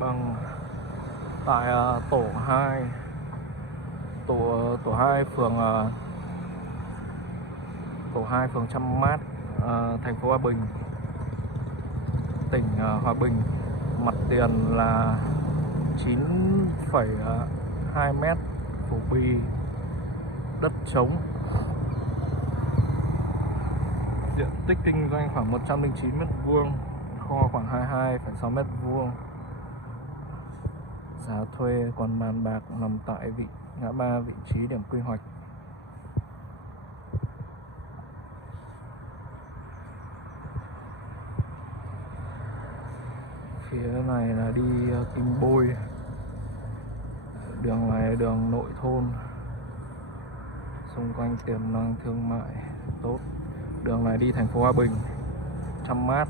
Vâng, tại tổ 2 tổ 2 phường tổ 2 phường Trăm Mát, thành phố Hòa Bình, tỉnh Hòa Bình. Mặt tiền là 9,2 mét, phủ bì, đất trống. Diện tích kinh doanh khoảng 109 mét vuông, kho khoảng 22,6 mét vuông. Giá thuê còn bàn bạc, nằm tại ngã ba vị trí điểm quy hoạch. Phía này là đi Kinh Bôi. Đường này đường nội thôn, xung quanh tiềm năng thương mại tốt. Đường này đi thành phố Hòa Bình, Trăm Mát.